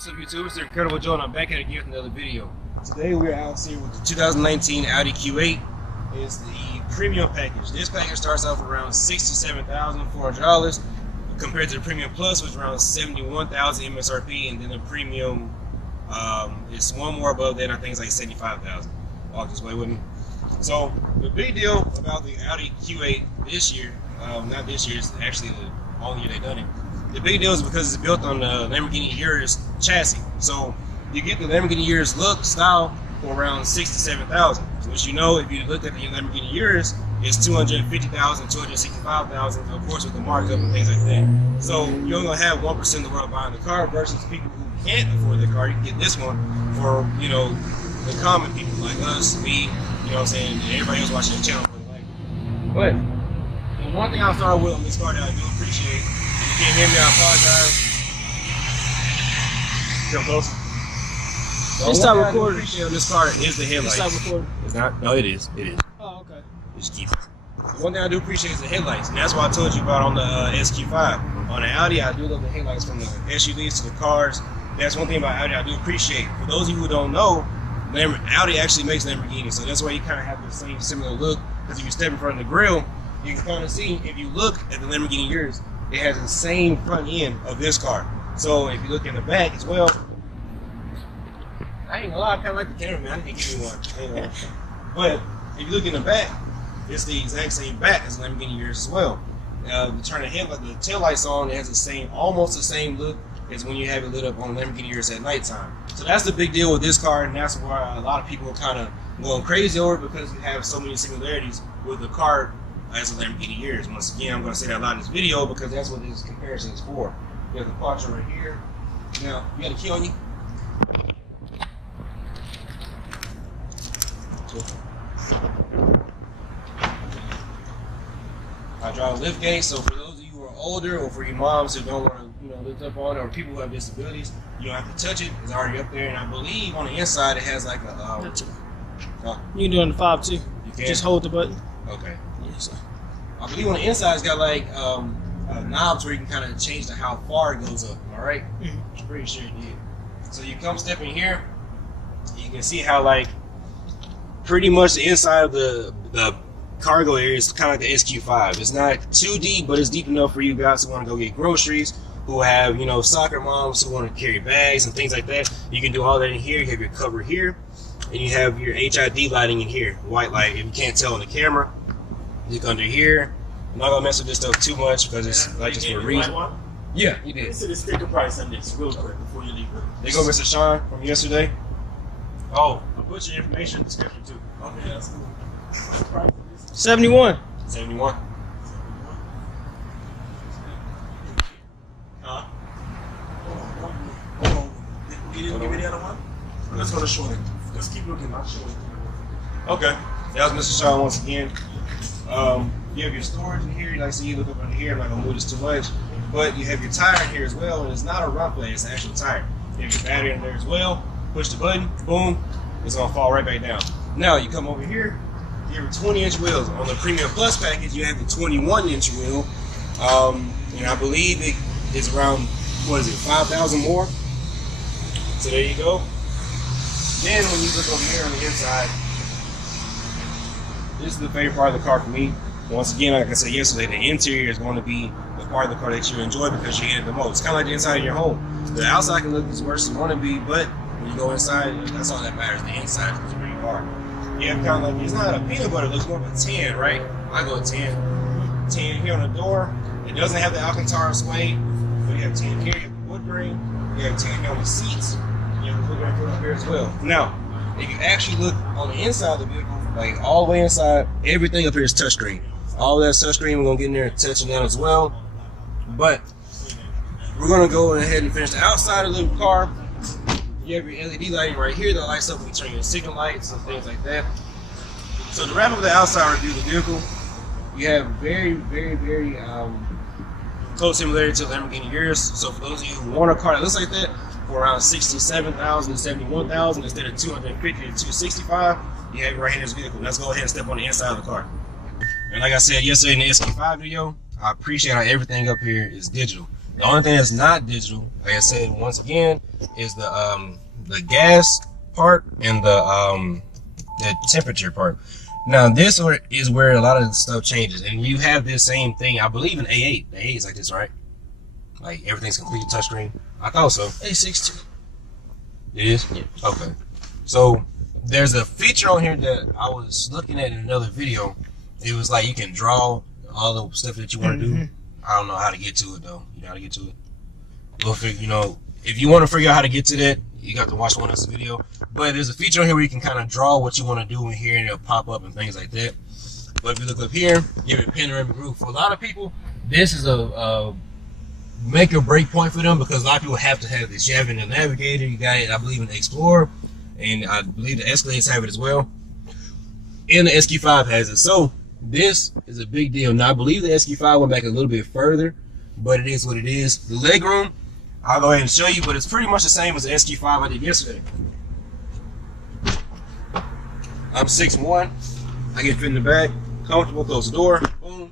What's up YouTube, it's Incredible Joe and I'm back at it again with another video. Today we're out here with the 2019 Audi Q8. It's the premium package. This package starts off around $67,400 compared to the premium plus, which is around $71,000 MSRP, and then the premium is one more above that. I think it's like $75,000. Walk this way with me. So the big deal about the Audi Q8 this year, not this year, it's actually the only year they've done it. The big deal is because it's built on the Lamborghini Urus chassis. So you get the Lamborghini Urus look, style for around $67,000. Which, you know, if you looked at the Lamborghini Urus, it's $250,000, $265,000, of course with the markup and things like that. So you're only gonna have 1% of the world buying the car versus people who can't afford the car. You can get this one for, you know, the common people like us, me, you know what I'm saying, and everybody else watching the channel. But the one thing I'll start with on this car that I do appreciate. If you can't hear me, I apologize. Come closer. Just stop recording. Appreciate on this car is the headlights. Stop recording. It's not? No, it is. It is. Oh, okay. Just keep it. One thing I do appreciate is the headlights, and that's what I told you about on the SQ5. On the Audi, I do love the headlights from the SUVs to the cars. That's one thing about Audi I do appreciate. For those of you who don't know, Audi actually makes Lamborghini, so that's why you kind of have the same similar look. Because if you step in front of the grill, you can kind of see, if you look at the Lamborghini Urus, it has the same front end of this car. So if you look in the back as well, I ain't gonna lie, I kind of like the camera, man. I didn't give me one. But if you look in the back, it's the exact same back as the Lamborghini Urus as well. You turn the headlight, the tail lights on, it has the same, almost the same look as when you have it lit up on the Lamborghini Urus at nighttime. So that's the big deal with this car, and that's why a lot of people are kind of going crazy over it, because we have so many similarities with the car as a Lamborghini Urus. Once again, I'm going to say that a lot in this video because that's what this comparison is for. You have the quattro right here. Now, you got a key on you? Hydraulic lift gate. So for those of you who are older, or for your moms who don't want to, you know, lift up on it, or people who have disabilities, you don't have to touch it. It's already up there, and I believe on the inside it has like a. You can do it on the 5 too. You can just hold the button. Okay. Yeah, so. I believe on the inside it's got like knobs where you can kind of change to how far it goes up. All right. I'm pretty sure it did. So you come step in here, you can see how like pretty much the inside of the cargo area is kind of like the SQ5. It's not too deep, but it's deep enough for you guys who want to go get groceries, who have, you know, soccer moms who want to carry bags and things like that. You can do all that in here. You have your cover here, and you have your HID lighting in here, white light. If you can't tell on the camera, look under here. I'm not gonna mess with this stuff too much because it's like just for a reason. Yeah, you did. This is the sticker price on this, real quick, before you leave. There go Mr. Sean from yesterday. Oh, I put your information in the description too. Okay, that's cool. 71. 71. Huh? You didn't give me the other one? Let's go to short. Let's keep looking. I'll show it. Okay. That was Mr. Sean once again. You have your storage in here. Like I said, you look up under here. I'm not gonna move this too much. But you have your tire in here as well, and it's not a run plate, it's an actual tire. You have your battery in there as well. Push the button, boom, it's gonna fall right back down. Now you come over here, you have your 20-inch wheels. On the Premium Plus package, you have the 21-inch wheel. And I believe it is around, what is it, 5,000 more? So there you go. Then when you look over here on the inside, this is the favorite part of the car for me. Once again, like I said yesterday, the interior is going to be the part of the car that you enjoy because you get it the most. It's kind of like the inside of your home. The outside can look as worse as you want to be, but when you go inside, that's all that matters. The inside is pretty hard. You have kind of like, it's not a peanut butter, it looks more of a tan, right? I go with tan. Tan here on the door. It doesn't have the Alcantara suede, but you have tan here, you have the wood grain, you have tan here on the seats, you have the wood grain up here as well. Now, if you actually look on the inside of the vehicle, like all the way inside, everything up here is touchscreen. All that touchscreen, we're gonna get in there and touch that as well. But we're gonna go ahead and finish the outside of the car. You have your LED lighting right here that lights up when you turn your signal lights and things like that. So to wrap up the outside review of the vehicle, you have very, very, very close similarity to the Lamborghini Urus. So for those of you who want a car that looks like that, for around $67,000 to $71,000 instead of $250,000 to $265,000, you have it right here in this vehicle. Let's go ahead and step on the inside of the car. And like I said yesterday in the SQ5 video, I appreciate how everything up here is digital. The only thing that's not digital, like I said once again, is the gas part and the temperature part. Now this is where a lot of the stuff changes, and you have this same thing, I believe, in A8. The A8 is like this, right? Like everything's completely touchscreen. I thought so. A6 too. It is? Yeah. Okay. So there's a feature on here that I was looking at in another video. It was like you can draw all the stuff that you want to do. I don't know how to get to it though. You know how to get to it? We'll figure, you know, if you want to figure out how to get to that, you got to watch one of this video. But there's a feature on here where you can kind of draw what you want to do in here, and it'll pop up and things like that. But if you look up here, you have a panoramic roof. For a lot of people, this is a make or break point for them, because a lot of people have to have this. You have it in the Navigator, you got it, I believe, in the Explorer, and I believe the Escalades have it as well. And the SQ5 has it. So this is a big deal. Now I believe the SQ5 went back a little bit further, but it is what it is. The legroom, I'll go ahead and show you, but it's pretty much the same as the SQ5 I did yesterday. I'm 6'1", I can fit in the back, comfortable, close the door, boom.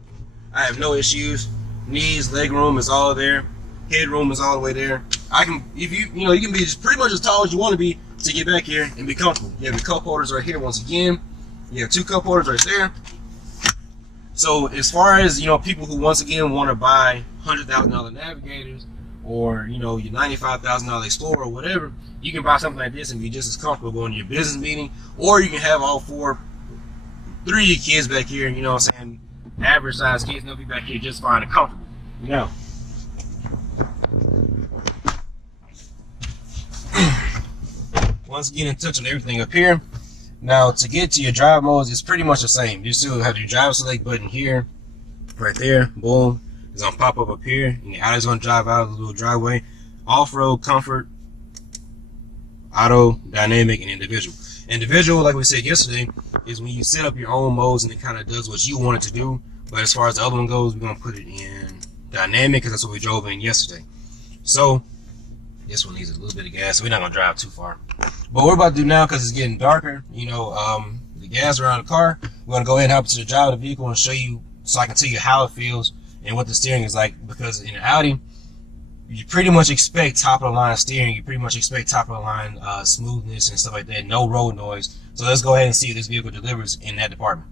I have no issues. Knees, leg room is all there. Headroom is all the way there. I can, if you know, you can be just pretty much as tall as you want to be to get back here and be comfortable. You have your cup holders right here once again. You have 2 cup holders right there. So as far as, you know, people who once again want to buy $100,000 Navigators, or, you know, your $95,000 Explorer or whatever, you can buy something like this and be just as comfortable going to your business meeting. Or you can have all 3 of your kids back here, you know what I'm saying, average size kids, they'll be back here just fine and comfortable, you know. Once again, touch on everything up here. Now to get to your drive modes, it's pretty much the same. You still have your drive select button here, right there, boom. It's gonna pop up here, and the Audi's gonna drive out of the little driveway. Off-road, comfort, auto, dynamic, and individual. Individual, like we said yesterday, is when you set up your own modes and it kind of does what you want it to do. But as far as the other one goes, we're gonna put it in dynamic, because that's what we drove in yesterday. So this one needs a little bit of gas, so we're not gonna drive too far. But what we're about to do now, because it's getting darker, you know, the gas around the car, we're gonna go ahead and hop to the drive of the vehicle and show you, so I can tell you how it feels and what the steering is like. Because in an Audi, you pretty much expect top of the line steering, you pretty much expect top of the line smoothness and stuff like that, no road noise. So let's go ahead and see if this vehicle delivers in that department.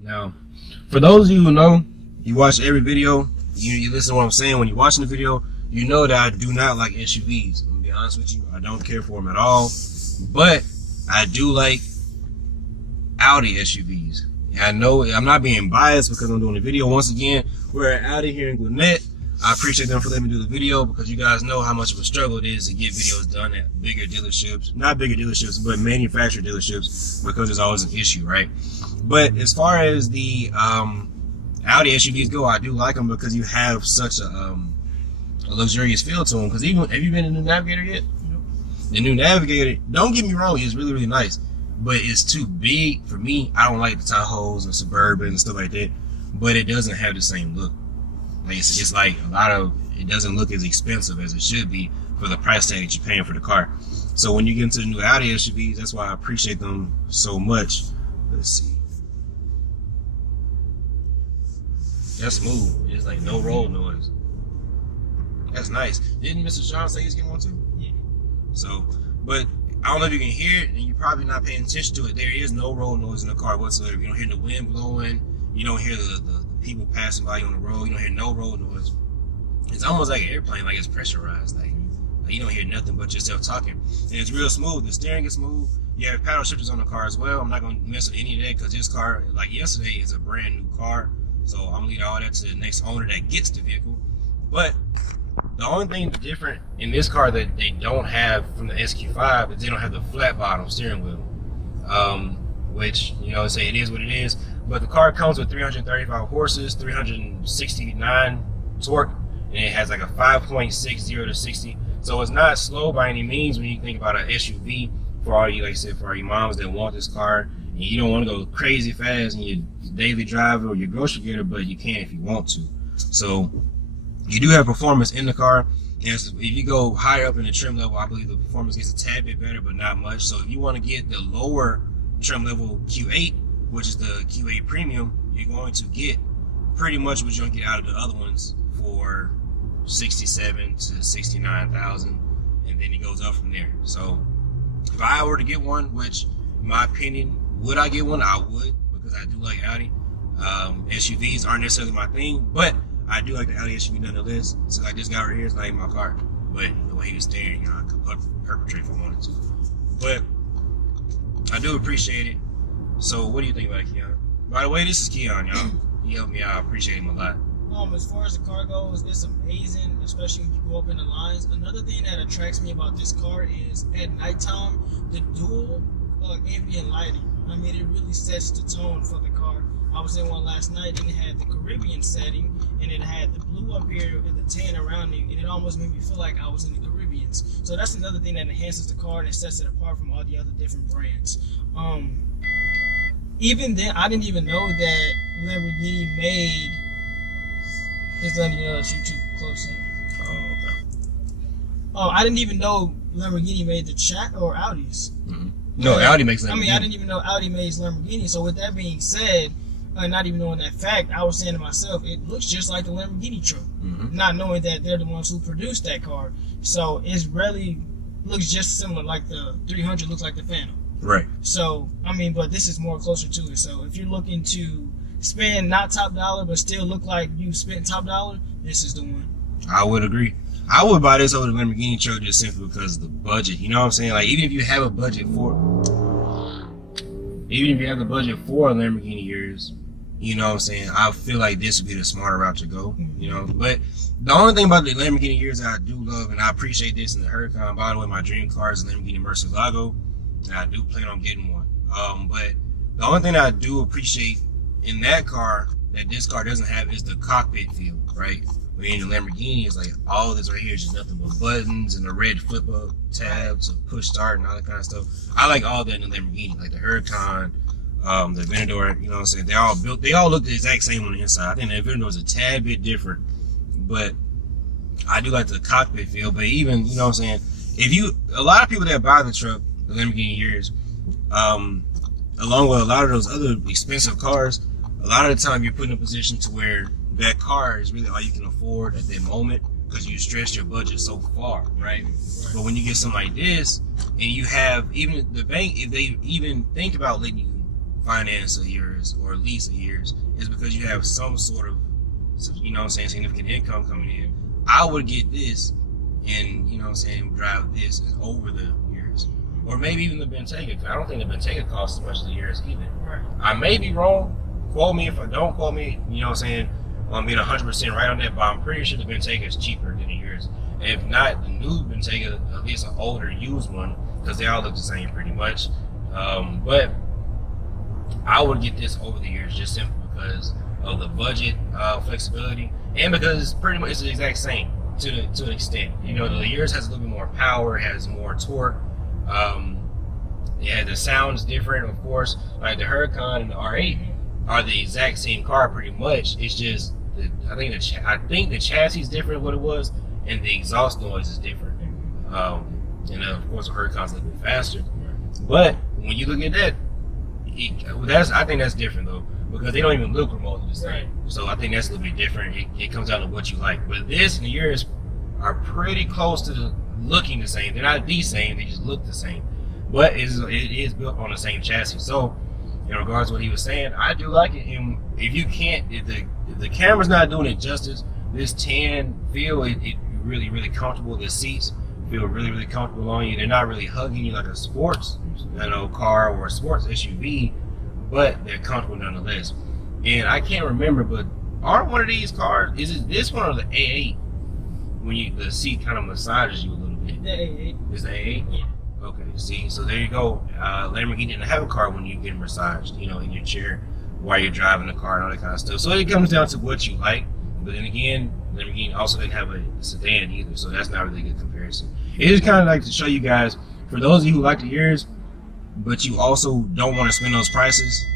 Now, for those of you who know, you watch every video, you listen to what I'm saying. When you're watching the video, you know that I do not like SUVs. I'm gonna be honest with you, I don't care for them at all. But I do like Audi SUVs. I know I'm not being biased because I'm doing the video. Once again, we're at Audi here in Gwinnett. I appreciate them for letting me do the video, because you guys know how much of a struggle it is to get videos done at bigger dealerships. Not bigger dealerships, but manufactured dealerships, because there's always an issue, right? But as far as the Audi SUVs go, I do like them because you have such a luxurious feel to them. Because even, have you been in the Navigator yet? No. The new Navigator, don't get me wrong, it's really, really nice. But it's too big for me. I don't like the Tahoes and Suburban and stuff like that. But it doesn't have the same look. Like it's like a lot of, it doesn't look as expensive as it should be for the price tag that you're paying for the car. So when you get into the new Audi SUVs, that's why I appreciate them so much. Let's see. That's smooth. It's like no roll noise. That's nice. Didn't Mr. John say he's getting one too? Yeah. So, but I don't know if you can hear it, and you're probably not paying attention to it. There is no road noise in the car whatsoever. You don't hear the wind blowing. You don't hear the people passing by you on the road. You don't hear no road noise. It's almost like an airplane, like it's pressurized. Like you don't hear nothing but yourself talking. And it's real smooth. The steering is smooth. You have paddle shifters on the car as well. I'm not going to mess with any of that, because this car, like yesterday, is a brand new car. So I'm going to leave all that to the next owner that gets the vehicle. But the only thing different in this car that they don't have from the SQ5 is they don't have the flat bottom steering wheel. Which, you know, say it is what it is. But the car comes with 335 horses, 369 torque, and it has like a 5.60 to 60. So it's not slow by any means when you think about an SUV. For all you, like I said, for all you moms that want this car, and you don't want to go crazy fast in your daily driver or your grocery getter, but you can if you want to. So you do have performance in the car. And if you go higher up in the trim level, I believe the performance gets a tad bit better, but not much. So if you want to get the lower trim level Q8, which is the Q8 Premium, you're going to get pretty much what you're going to get out of the other ones for 67 to 69,000, and then it goes up from there. So if I were to get one, which in my opinion, would I get one? I would, because I do like Audi. SUVs aren't necessarily my thing, but I do like the Audi SUV nonetheless. So like this guy right here is not even my car, but the way he was staring, you know, I could perpetrate if I wanted to. But I do appreciate it. So what do you think about it, Keon? By the way, this is Keon, y'all. He helped me out. I appreciate him a lot. As far as the car goes, it's amazing, especially when you go up in the lines. Another thing that attracts me about this car is at nighttime, the dual ambient lighting. I mean, it really sets the tone for the car. I was in one last night and it had the Caribbean setting, and it had the blue up here and the tan around it, and it almost made me feel like I was in the Caribbeans. So that's another thing that enhances the car and it sets it apart from all the other different brands. Even then, I didn't even know that Lamborghini made. It's letting you know that you're too close in. Oh, okay. Oh, I didn't even know Lamborghini made the chat or Audis. Mm-hmm. No, Audi makes Lamborghini. I mean, I didn't even know Audi makes Lamborghini. So with that being said, not even knowing that fact, I was saying to myself, it looks just like the Lamborghini truck. Mm-hmm. Not knowing that they're the ones who produced that car. So it really looks just similar, like the 300 looks like the Phantom. Right. So, I mean, but this is more closer to it. So if you're looking to spend not top dollar, but still look like you spent top dollar, this is the one. I would agree. I would buy this over the Lamborghini truck just simply because of the budget. You know what I'm saying? Like, even if you have a budget for a Lamborghini years, you know what I'm saying, I feel like this would be the smarter route to go, you know. But the only thing about the Lamborghini years that I do love, and I appreciate this in the Huracan, by the way, my dream car is a Lamborghini Murcielago, and I do plan on getting one. But the only thing that I do appreciate in that car that this car doesn't have is the cockpit feel, right? When in the Lamborghini, it's like all this right here is just nothing but buttons and the red flip up tabs, a push start, and all that kind of stuff. I like all that in the Lamborghini, like the Huracan, the Aventador. You know what I'm saying? They all look the exact same on the inside. I think the Aventador is a tad bit different, but I do like the cockpit feel. But even, you know what I'm saying, a lot of people that buy the truck, the Lamborghini years, along with a lot of those other expensive cars, a lot of the time you're put in a position to where that car is really all you can afford at that moment because you stretched your budget so far, right? But when you get something like this, and you have, even the bank, if they even think about letting you finance a year's or lease a year's, is because you have some sort of, you know what I'm saying, significant income coming in. I would get this and, you know what I'm saying, drive this over the years. Or maybe even the Bentayga. I don't think the Bentayga costs as much as the years either. Right. I may be wrong. Quote me if I don't quote me, you know what I'm saying, I'm being 100% right on that, but I'm pretty sure the Bentayga is cheaper than the years. If not, the new Bentayga, at least an older used one, because they all look the same pretty much. But I would get this over the years just simply because of the budget flexibility, and because it's pretty much the exact same to an extent. You know, the years has a little bit more power, has more torque. Yeah, the sound's different, of course. Like the Huracan and the R8 are the exact same car pretty much. It's just I think the chassis is different what it was, and the exhaust noise is different. And of course the Huracan's a little bit faster. But when you look at that, I think that's different though, because they don't even look remotely the same. Right. So I think that's a little bit different. It comes down to what you like. But this and the years are pretty close to looking the same. They're not the same, they just look the same. But it is built on the same chassis. So in regards to what he was saying, I do like it. And if the camera's not doing it justice, this tan feel, it really, really comfortable. The seats feel really, really comfortable on you. They're not really hugging you like a sports, car or a sports SUV, but they're comfortable nonetheless. And I can't remember, but are one of these cars, is it this one or the A8? When the seat kind of massages you a little bit. The A8. Is the A8? Yeah. Okay, see, so there you go. Lamborghini didn't have a car when you get massaged, you know, in your chair while you're driving the car and all that kind of stuff. So it comes down to what you like. But then again, Lamborghini also didn't have a sedan either, so that's not really a good comparison. It is kind of like to show you guys, for those of you who like the years, but you also don't want to spend those prices,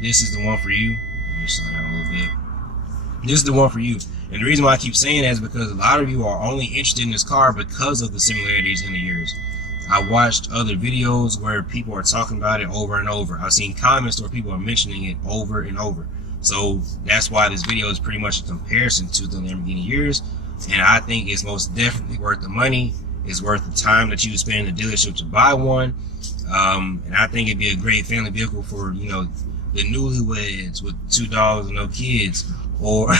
this is the one for you. Let me slow down a little bit. This is the one for you. And the reason why I keep saying that is because a lot of you are only interested in this car because of the similarities in the years. I watched other videos where people are talking about it over and over. I've seen comments where people are mentioning it over and over. So that's why this video is pretty much a comparison to the Lamborghini years. and I think it's most definitely worth the money. It's worth the time that you spend in the dealership to buy one. And I think it'd be a great family vehicle for, you know, the newlyweds with 2 dogs and no kids, or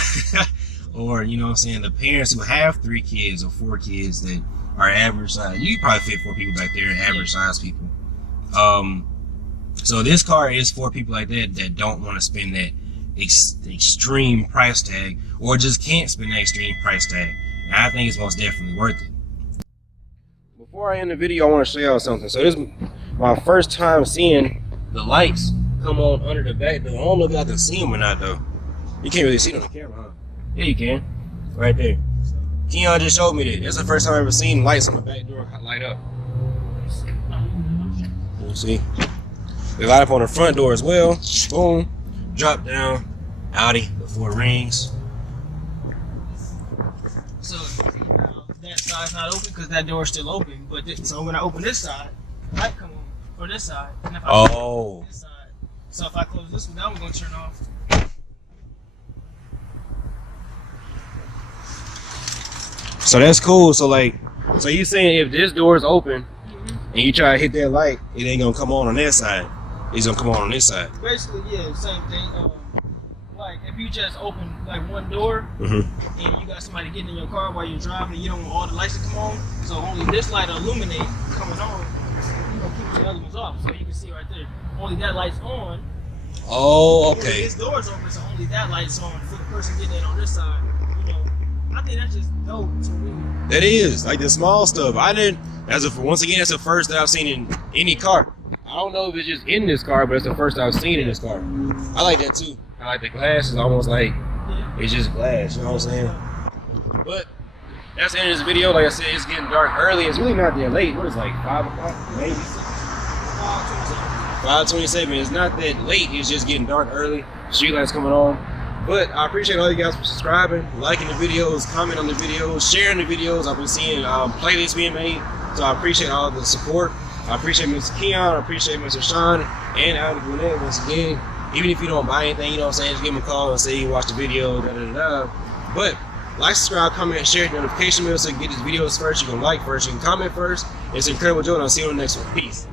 or, you know what I'm saying, the parents who have 3 kids or 4 kids that are average size. You probably fit 4 people back there, average size people. So this car is for people like that that don't want to spend that extreme price tag, or just can't spend that extreme price tag. And I think it's most definitely worth it. Before I end the video, I want to show y'all something. So this is my first time seeing the lights come on under the back door. I don't know if y'all can see them or not though. You can't really see them on the camera, huh? Yeah, you can. Right there. Keon just showed me that. That's the first time I've ever seen lights on the back door light up. You see? They light up on the front door as well. Boom. Drop down. Audi before it rings. So that side's not open because that door's still open. But so when I open this side, light come on for this side. And if I close this side, so if I close this one, that one's gonna turn off. So that's cool. So like, so you saying if this door is open and you try to hit that light, it ain't gonna come on that side. It's gonna come on this side. Basically, yeah, same thing. Like if you just open like one door and you got somebody getting in your car while you're driving and you don't want all the lights to come on, so only this light illuminate coming on, you know, keep the other ones off. So you can see right there, only that light's on. Oh, okay. This door's open, so only that light's on for the person getting in on this side. You know, I think that's just dope to me. That is like the small stuff. I didn't. Once again, that's the first that I've seen in any car. I don't know if it's just in this car, but it's the first I've seen in this car. I like that too. I like the glass. It's almost like it's just glass. You know what I'm saying? But that's the end of this video. Like I said, it's getting dark early. It's really not that late. What is it, like 5 o'clock? Maybe 5:27. It's not that late. It's just getting dark early. Street lights coming on. But I appreciate all you guys for subscribing, liking the videos, commenting on the videos, sharing the videos. I've been seeing playlists being made, so I appreciate all the support. I appreciate Mr. Keon, I appreciate Mr. Sean, and Audi Gwinnett once again. Even if you don't buy anything, you know what I'm saying, just give them a call and say you watch the video, But like, subscribe, comment, share, notification bell so you can get these videos first. You can like first, you can comment first. It's Incredible Joe, and I'll see you on the next one. Peace.